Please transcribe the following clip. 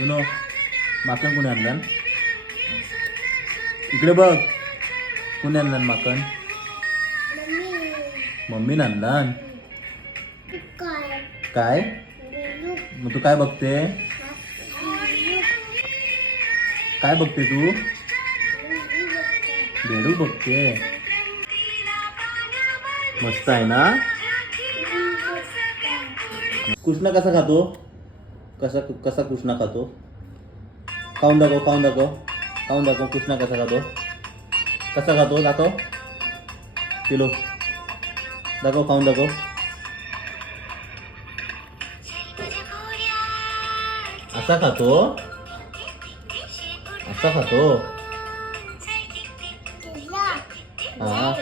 सुनो माकन कोणी आणलं इकडे बघ कोणी आणलं माकन मम्मीने आणलं काय मग तू काय बघते काय बघते तू बेडूक बघते मस्त आहे ना कृष्णा कसा खातो कसा कसा कृष्णा खातो खाऊन दाखव कृष्णा कसा खातो दाखव किलो दाखव खाऊन दाखव असा खातो हा